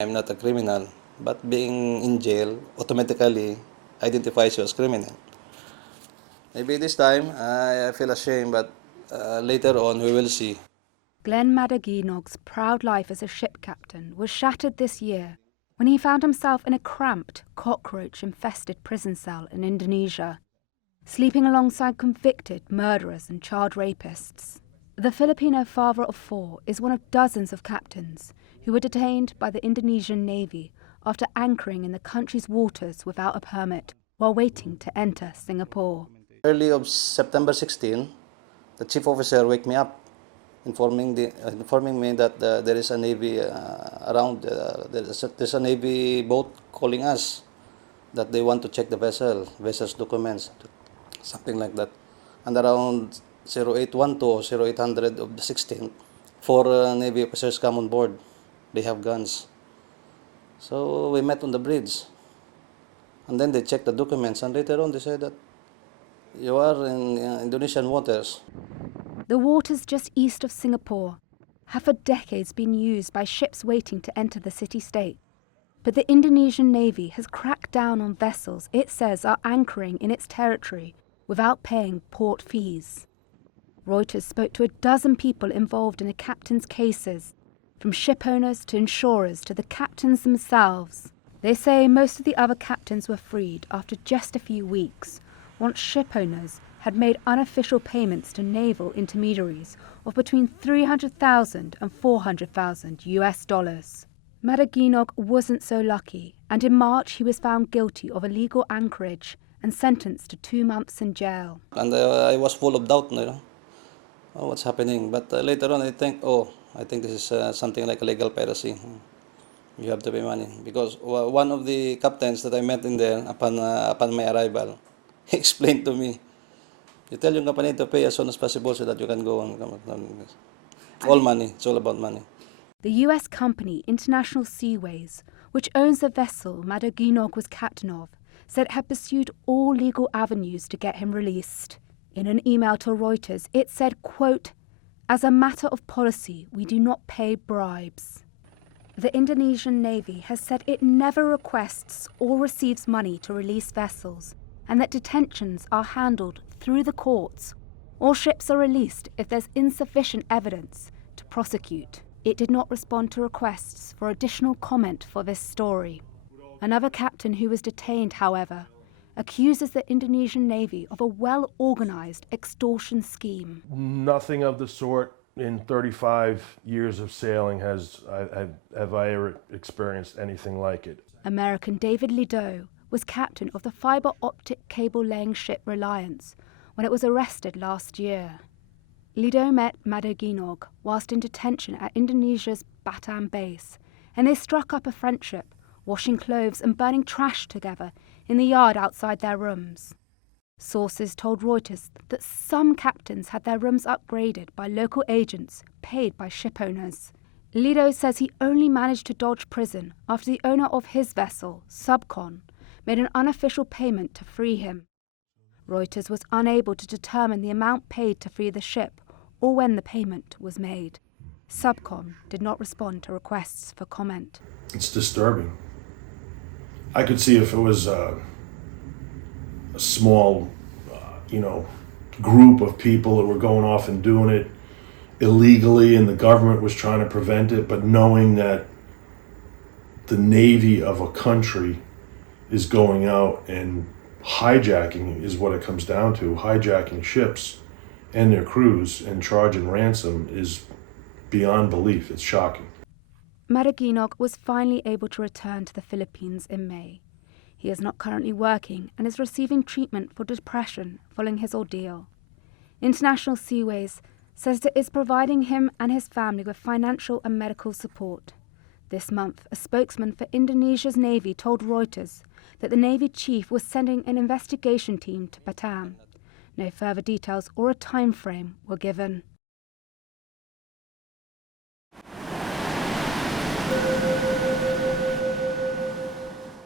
I'm not a criminal, but being in jail automatically identifies you as criminal. Maybe this time I feel ashamed, but later on we will see. Glenn Madaginog's proud life as a ship captain was shattered this year when he found himself in a cramped, cockroach-infested prison cell in Indonesia, sleeping alongside convicted murderers and child rapists. The Filipino father of 4 is one of dozens of captains who were detained by the Indonesian Navy after anchoring in the country's waters without a permit while waiting to enter Singapore. Early of September 16, the chief officer wake me up, informing me that there is a Navy around. There's a Navy boat calling us that they want to check the vessel's documents, something like that. And around 0812 or 0800 of the 16th, 4 Navy officers come on board. They have guns. So we met on the bridge. And then they checked the documents, and later on they said that you are in Indonesian waters. The waters just east of Singapore have for decades been used by ships waiting to enter the city-state. But the Indonesian Navy has cracked down on vessels it says are anchoring in its territory without paying port fees. Reuters spoke to a dozen people involved in the captain's cases, from ship owners to insurers to the captains themselves. They say most of the other captains were freed after just a few weeks, once ship owners had made unofficial payments to naval intermediaries of between $300,000 and $400,000 US. Madaginog wasn't so lucky, and in March he was found guilty of illegal anchorage and sentenced to 2 months in jail. And I was full of doubt, oh, what's happening? But later on I think this is something like legal piracy. You have to pay money. Because one of the captains that I met in there upon my arrival, he explained to me, you tell your company to pay as soon as possible so that you can go on. All money, it's all about money. The US company International Seaways, which owns the vessel Madaginog was captain of, said it had pursued all legal avenues to get him released. In an email to Reuters, it said, quote, "As a matter of policy, we do not pay bribes." The Indonesian Navy has said it never requests or receives money to release vessels, and that detentions are handled through the courts, or ships are released if there's insufficient evidence to prosecute. It did not respond to requests for additional comment for this story. Another captain who was detained, however, accuses the Indonesian Navy of a well-organized extortion scheme. Nothing of the sort in 35 years of sailing have I ever experienced anything like it. American David Lido was captain of the fiber optic cable laying ship Reliance when it was arrested last year. Lido met Madaginog whilst in detention at Indonesia's Batam base, and they struck up a friendship, washing clothes and burning trash together in the yard outside their rooms. Sources told Reuters that some captains had their rooms upgraded by local agents paid by ship owners. Lido says he only managed to dodge prison after the owner of his vessel, Subcon, made an unofficial payment to free him. Reuters was unable to determine the amount paid to free the ship or when the payment was made. Subcon did not respond to requests for comment. It's disturbing. I could see if it was a small, group of people that were going off and doing it illegally and the government was trying to prevent it, but knowing that the Navy of a country is going out and hijacking is what it comes down to. Hijacking ships and their crews and charging ransom is beyond belief. It's shocking. Madaginog was finally able to return to the Philippines in May. He is not currently working and is receiving treatment for depression following his ordeal. International Seaways says it is providing him and his family with financial and medical support. This month, a spokesman for Indonesia's Navy told Reuters that the Navy chief was sending an investigation team to Batam. No further details or a time frame were given.